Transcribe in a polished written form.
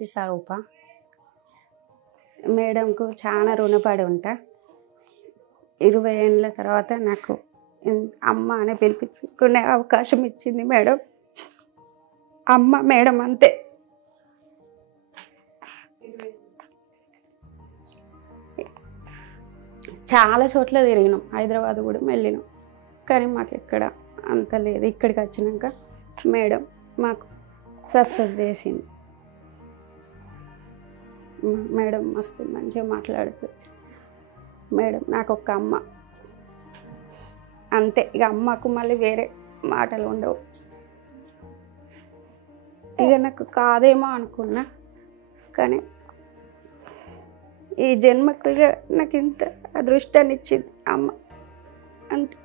పేరు స్వరూప. మేడంకు చాలా రుణపడి ఉంటా. 20 ఏళ్ళ తర్వాత నాకు అమ్మ అని పిలిపించుకునే అవకాశం ఇచ్చింది మేడం. అమ్మ మేడం అంతే. చాలా చోట్ల తిరిగినాం, హైదరాబాద్ కూడా వెళ్ళినాం, కానీ మాకు ఎక్కడ అంత లేదు. ఇక్కడికి వచ్చినాక మేడం మాకు సక్సెస్ చేసింది. మేడం మస్తు మంచిగా మాట్లాడుతుంది. మేడం నాకు ఒక అమ్మ అంతే. ఇక అమ్మకు మళ్ళీ వేరే మాటలు ఉండవు. ఇక నాకు కాదేమో అనుకున్నా, కానీ ఈ జన్మకు ఇక నాకు ఇంత అదృష్టాన్ని ఇచ్చింది అమ్మ అంతే.